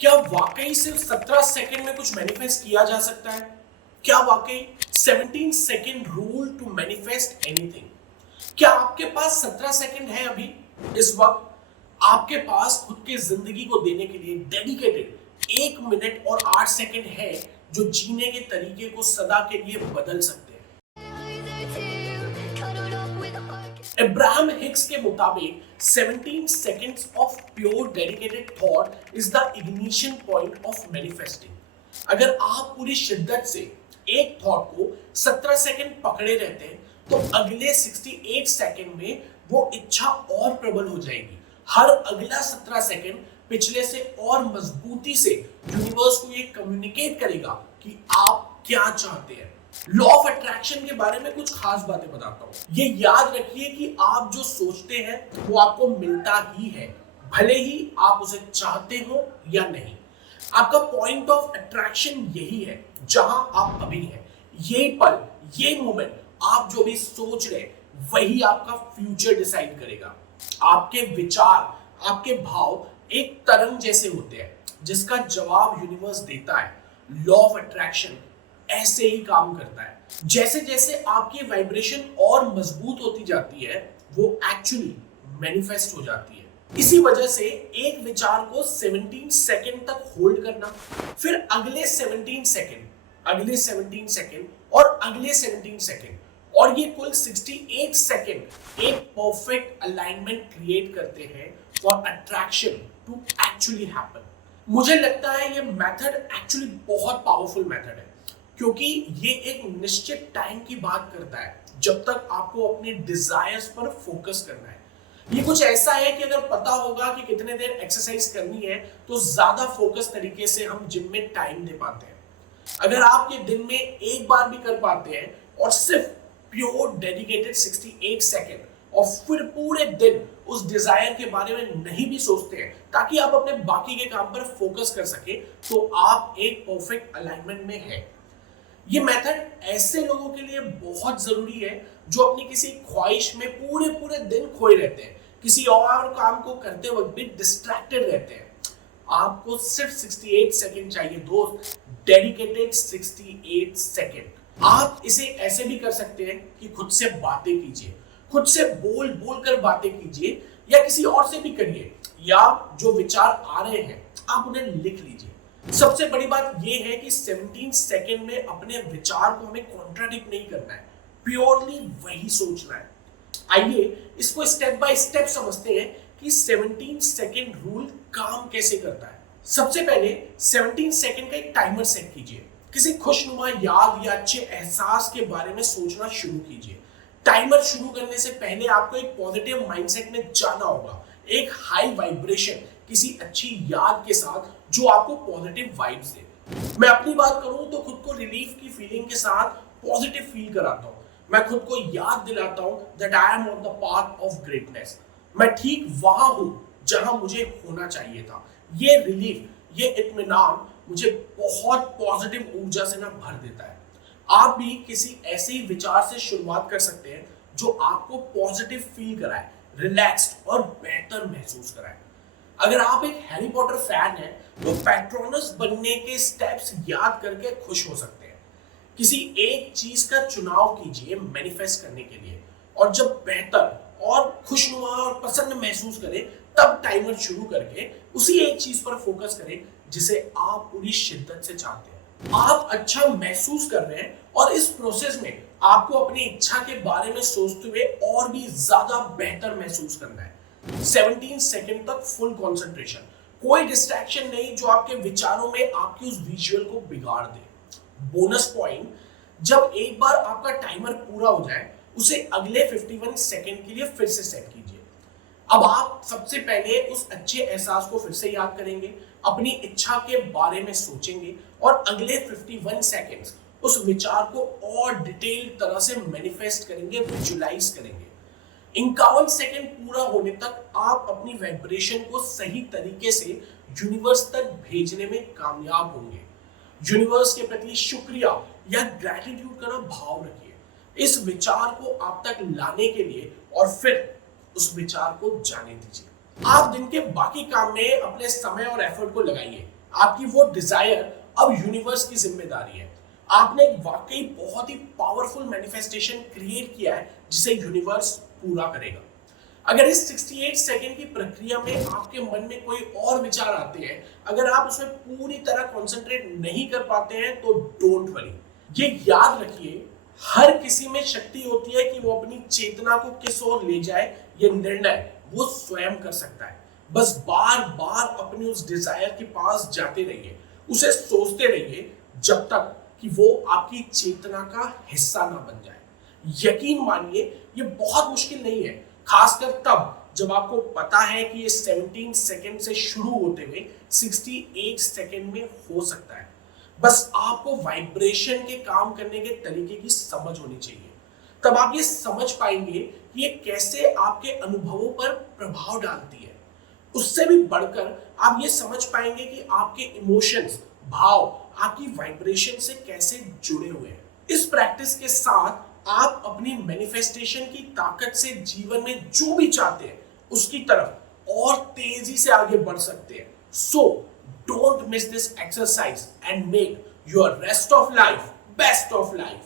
क्या वाकई सिर्फ 17 सेकंड में कुछ मैनिफेस्ट किया जा सकता है? क्या वाकई 17 second rule to manifest anything? क्या आपके पास 17 सेकंड है अभी इस वक्त? आपके पास खुद की जिंदगी को देने के लिए डेडिकेटेड 1 मिनट और 8 सेकंड है जो जीने के तरीके को सदा के लिए बदल सकते हैं। अब्राहम हिक्स के मुताबिक 17 seconds of pure dedicated thought is the ignition point of manifesting। अगर आप पूरी शिद्दत से एक थॉट को 17 सेकंड पकड़े रहते हैं तो अगले 68 सेकंड में वो इच्छा और प्रबल हो जाएगी। हर अगला 17 सेकंड पिछले से और मजबूती से यूनिवर्स को ये कम्युनिकेट करेगा कि आप क्या चाहते हैं। लॉ ऑफ अट्रैक्शन के बारे में कुछ खास बातें बताता हूं। ये याद रखिए कि आप जो सोचते हैं वो आपको मिलता ही है, भले ही आप उसे चाहते हो या नहीं। आपका पॉइंट ऑफ अट्रैक्शन यही है जहां आप अभी हैं। ये पल, ये मोमेंट, आप जो भी सोच रहे हैं वही आपका फ्यूचर डिसाइड करेगा। आपके विचार, आपके भाव एक तरंग जैसे होते हैं जिसका जवाब यूनिवर्स देता है। लॉ ऑफ अट्रैक्शन ऐसे ही काम करता है। जैसे जैसे आपकी वाइब्रेशन और मजबूत होती जाती है वो एक्चुअली मैनिफेस्ट हो जाती है। इसी वजह से एक विचार को 17 सेकंड तक होल्ड करना, फिर अगले 17 सेकंड, अगले 17 सेकंड और अगले 17 सेकंड, और ये कुल 68 सेकंड एक परफेक्ट अलाइनमेंट क्रिएट करते हैं for attraction to actually happen. मुझे लगता है ये मेथड एक्चुअली बहुत पावरफुल मेथड है क्योंकि ये एक निश्चित टाइम की बात करता है जब तक आपको अपने डिजायर्स पर फोकस करना है। ये कुछ ऐसा है कि अगर पता होगा कि कितने देर एक्सरसाइज करनी है तो ज्यादा फोकस तरीके से हम जिम में टाइम दे पाते हैं। अगर आप ये दिन में एक बार भी कर पाते हैं और सिर्फ प्योर डेडिकेटेड 68 सेकेंड और फिर पूरे दिन उस डिजायर के बारे में नहीं भी सोचते हैं ताकि आप अपने बाकी के काम पर फोकस कर सके, तो आप एक परफेक्ट अलाइनमेंट में है। ये मेथड ऐसे लोगों के लिए बहुत जरूरी है जो अपनी किसी ख्वाहिश में पूरे पूरे दिन खोए रहते हैं, किसी और काम को करते वक्त भी डिस्ट्रैक्टेड रहते हैं। आपको सिर्फ 68 सेकंड चाहिए दोस्त, डेडिकेटेड 68 सेकंड। आप इसे ऐसे भी कर सकते हैं कि खुद से बातें कीजिए, खुद से बोल बोल कर बातें कीजिए, या किसी और से भी करिए, या जो विचार आ रहे हैं आप उन्हें लिख लीजिए। सबसे बड़ी बात यह है कि 17 सेकंड में अपने विचार को हमें कॉन्ट्राडिक्ट नहीं करना है, प्योरली वही सोचना है। आइए इसको स्टेप बाय स्टेप समझते हैं कि 17 सेकंड रूल काम कैसे करता है। सबसे पहले 17 सेकंड का एक टाइमर सेट कीजिए। किसी खुशनुमा याद या अच्छे एहसास के बारे में सोचना शुरू कीजिए। टाइमर शुरू करने से पहले आपको एक पॉजिटिव माइंडसेट में जाना होगा, एक हाई वाइब्रेशन किसी अच्छी याद के साथ जो आपको पॉजिटिव वाइब्स दे। मैं अपनी बात करूं तो खुद को रिलीफ की फीलिंग के साथ पॉजिटिव फील कराता हूं। मैं खुद को याद दिलाता हूं that I am on the path of greatness. मैं ठीक वहां हूं जहां मुझे होना चाहिए था। ये रिलीफ, ये इत्मीनान मुझे बहुत पॉजिटिव ऊर्जा से ना भर देता है। आप भी किसी ऐसे ही विचार से शुरुआत कर सकते हैं जो आपको पॉजिटिव फील कराए, रिलैक्स्ड और बेहतर महसूस कराए। अगर आप एक हैरी पॉटर फैन हैं तो पैट्रोनस बनने के स्टेप्स याद करके खुश हो सकते हैं। किसी एक चीज का चुनाव कीजिए मैनिफेस्ट करने के लिए, और जब बेहतर और खुशनुमा और पसंद महसूस करें तब टाइमर शुरू करके उसी एक चीज पर फोकस करें जिसे आप पूरी शिद्दत से चाहते हैं। आप अच्छा महसूस कर रहे हैं और इस प्रोसेस में आपको अपनी इच्छा के बारे में सोचते हुए और भी ज्यादा बेहतर महसूस करना है। 17 सेकंड तक फुल कंसंट्रेशन, कोई डिस्ट्रैक्शन नहीं जो आपके विचारों में आपकी उस विजुअल को बिगाड़ दे। बोनस पॉइंट, जब एक बार आपका टाइमर पूरा हो जाए उसे अगले 51 सेकंड के लिए फिर से सेट कीजिए। अब आप सबसे पहले उस अच्छे एहसास को फिर से याद करेंगे, अपनी इच्छा के बारे में सोचेंगे और अगले 51 सेकंड्स उस विचार को और डिटेल तरह से मैनिफेस्ट करेंगे, विजुलाइज करेंगे। 51 सेकंड पूरा होने तक आप अपनी वाइब्रेशन को सही तरीके से यूनिवर्स तक भेजने में कामयाब होंगे। यूनिवर्स के प्रति शुक्रिया या ग्रैटिट्यूड का भाव रखिए इस विचार को आप तक लाने के लिए, और फिर उस विचार को जाने दीजिए। आप दिन के बाकी काम में अपने समय और एफर्ट को लगाइए। आपकी वो डिजायर अब यूनिवर्स की जिम्मेदारी है। आपने एक वाकई बहुत ही पावरफुल मैनिफेस्टेशन क्रिएट किया है जिसे यूनिवर्स पूरा करेगा। अगर इस 68 सेकेंड की प्रक्रिया में आपके मन में कोई और विचार आते हैं, अगर आप उसमें पूरी तरह कॉन्सेंट्रेट नहीं कर पाते हैं, तो डोंट वरी। ये याद रखिए, हर किसी में शक्ति होती है कि वो अपनी चेतना को किस ओर ले जाए। ये निर्णय वो स्वयं कर सकता है। बस बार बार अपने उस डिजायर के पास जाते रहिए, उसे सोचते रहिए जब तक कि वो आपकी चेतना का हिस्सा ना बन जाए। यकीन मानिए, ये बहुत मुश्किल नहीं है, खासकर तब जब आपको पता है कि ये 17 सेकेंड से शुरू होते हुए 68 सेकेंड में हो सकता है। बस आपको वाइब्रेशन के काम करने के तरीके की समझ होनी चाहिए। तब आप ये समझ पाएंगे कि ये कैसे आपके अनुभवों पर प्रभाव डालती है। उससे भी बढ़कर आप ये समझ पाएंगे कि आपके इमोशंस, भाव आपकी वाइब्रेशन से कैसे जुड़े हुए हैं। इस प्रैक्टिस के साथ आप अपनी मैनिफेस्टेशन की ताकत से जीवन में जो भी चाहते हैं उसकी तरफ और तेजी से आगे बढ़ सकते हैं। So don't miss this exercise and make your rest of life best of life.